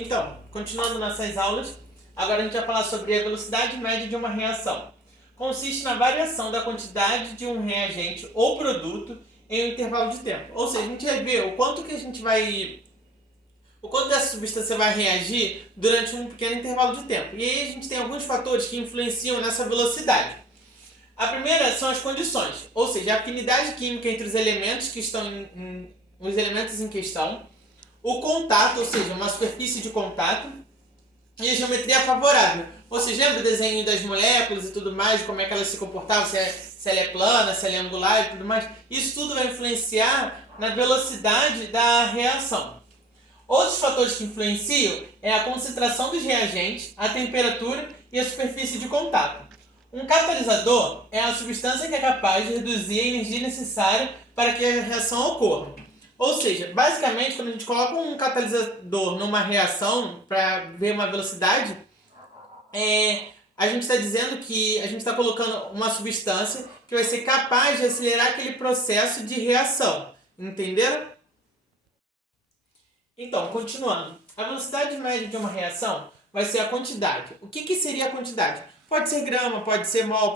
Então, continuando nossas aulas, agora a gente vai falar sobre a velocidade média de uma reação. Consiste na variação da quantidade de um reagente ou produto em um intervalo de tempo. Ou seja, a gente vai ver o quanto dessa substância vai reagir durante um pequeno intervalo de tempo. E aí a gente tem alguns fatores que influenciam nessa velocidade. A primeira são as condições, ou seja, a afinidade química entre os elementos que estão os elementos em questão, o contato, ou seja, uma superfície de contato, e a geometria favorável. Ou seja, lembra o desenho das moléculas e tudo mais, como é que elas se comportavam, se ela é plana, se ela é angular e tudo mais. Isso tudo vai influenciar na velocidade da reação. Outros fatores que influenciam é a concentração dos reagentes, a temperatura e a superfície de contato. Um catalisador é a substância que é capaz de reduzir a energia necessária para que a reação ocorra. Ou seja, basicamente, quando a gente coloca um catalisador numa reação para ver uma velocidade, a gente está dizendo que a gente está colocando uma substância que vai ser capaz de acelerar aquele processo de reação. Entenderam? Então, continuando. A velocidade média de uma reação vai ser a quantidade. O que seria a quantidade? Pode ser grama, pode ser mol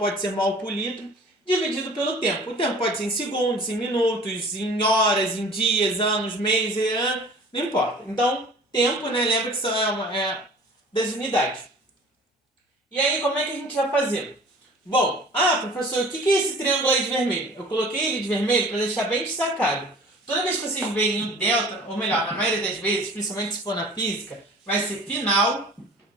por litro, dividido pelo tempo. O tempo pode ser em segundos, em minutos, em horas, em dias, anos, meses, não importa. Então, tempo, né? Lembra que são das unidades. E aí, como é que a gente vai fazer? Bom, professor, o que é esse triângulo aí de vermelho? Eu coloquei ele de vermelho para deixar bem destacado. Toda vez que vocês verem o delta, ou melhor, na maioria das vezes, principalmente se for na física, vai ser final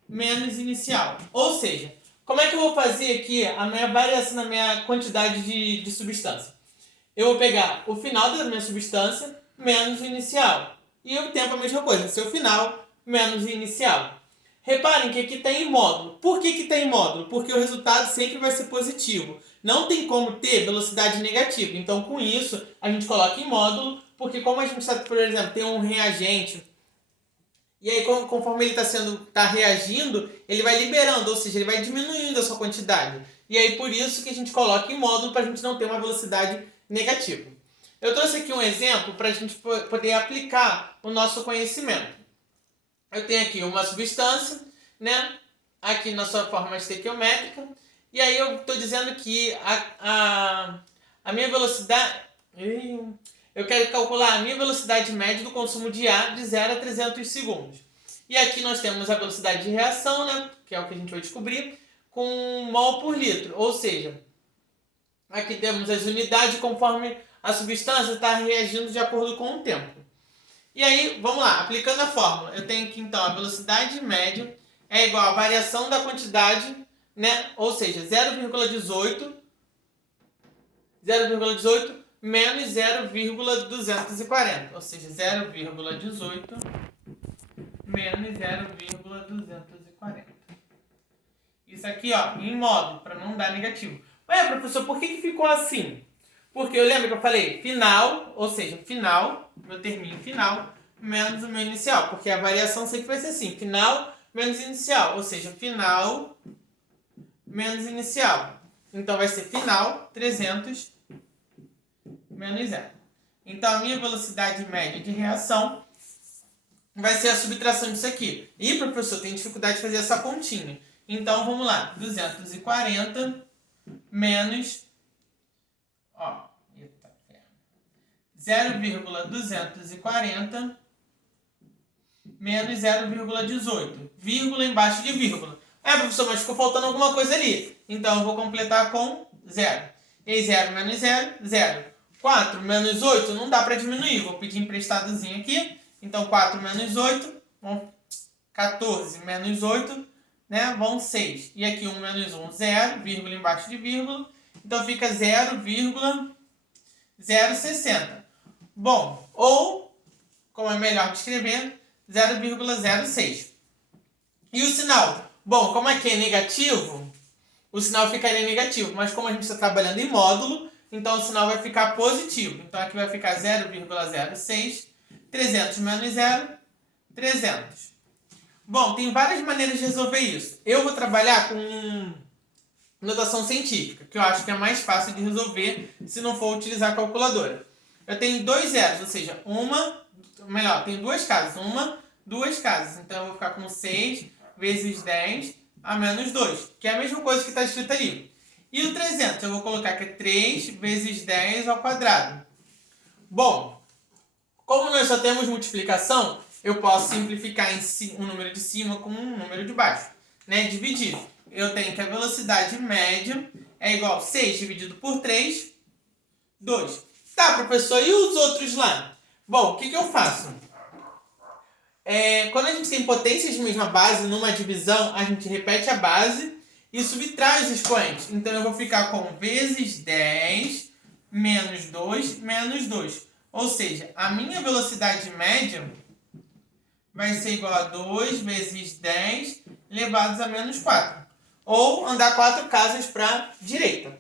menos inicial. Ou seja, como é que eu vou fazer aqui a minha variação na minha quantidade de substância? Eu vou pegar o final da minha substância menos o inicial. E o tempo é a mesma coisa, seu final menos o inicial. Reparem que aqui está em módulo. Por que está em módulo? Porque o resultado sempre vai ser positivo. Não tem como ter velocidade negativa. Então, com isso, a gente coloca em módulo, porque como a gente está, por exemplo, tem um reagente, e aí conforme ele está reagindo, ele vai liberando, ou seja, ele vai diminuindo a sua quantidade. E aí por isso que a gente coloca em módulo para a gente não ter uma velocidade negativa. Eu trouxe aqui um exemplo para a gente poder aplicar o nosso conhecimento. Eu tenho aqui uma substância, né? Aqui na sua forma estequiométrica. E aí eu estou dizendo que a minha velocidade... Eu quero calcular a minha velocidade média do consumo de ar de 0 a 300 segundos. E aqui nós temos a velocidade de reação, né? Que é o que a gente vai descobrir, com mol por litro. Ou seja, aqui temos as unidades conforme a substância está reagindo de acordo com o tempo. E aí, vamos lá, aplicando a fórmula, eu tenho que então a velocidade média é igual à variação da quantidade, né? Ou seja, 0,18 menos 0,240, ou seja, 0,18 menos 0,240. Isso aqui, ó, em módulo, para não dar negativo. Ué, professor, por que ficou assim? Porque eu lembro que eu falei final, ou seja, final, meu terminho final, menos o meu inicial. Porque a variação sempre vai ser assim, final menos inicial. Ou seja, final menos inicial. Então vai ser final 300 menos 0. Então a minha velocidade média de reação vai ser a subtração disso aqui. E, professor, tem dificuldade de fazer essa continha. Então vamos lá, 240 menos... 0,240 menos 0,18. Vírgula embaixo de vírgula. Professor, mas ficou faltando alguma coisa ali. Então, eu vou completar com 0. E aí, 0 menos 0, 0. 4 menos 8, não dá para diminuir. Vou pedir emprestadozinho aqui. Então, 4 menos 8, 14 menos 8, né, vão 6. E aqui 1 menos 1, 0, vírgula embaixo de vírgula. Então, fica 0,060. Bom, ou, como é melhor descrever, 0,06. E o sinal? Bom, como aqui é negativo, o sinal ficaria negativo. Mas como a gente está trabalhando em módulo, então o sinal vai ficar positivo. Então aqui vai ficar 0,06. 300 menos 0, 300. Bom, tem várias maneiras de resolver isso. Eu vou trabalhar com notação científica, que eu acho que é mais fácil de resolver se não for utilizar a calculadora. Eu tenho dois zeros, ou seja, tenho duas casas. Uma duas casas. Então, eu vou ficar com 6 vezes 10 a menos 2, que é a mesma coisa que está escrito ali. E o 300, eu vou colocar que é 3 vezes 10 ao quadrado. Bom, como nós só temos multiplicação, eu posso simplificar um número de cima com um número de baixo. Né? Dividir. Eu tenho que a velocidade média é igual a 6 dividido por 3, 2. Tá, professor, e os outros lá? Bom, o que eu faço? Quando a gente tem potências de mesma base numa divisão, a gente repete a base e subtrai os expoentes. Então, eu vou ficar com vezes 10 menos 2 menos 2. Ou seja, a minha velocidade média vai ser igual a 2 vezes 10 elevados a menos 4. Ou andar 4 casas para a direita.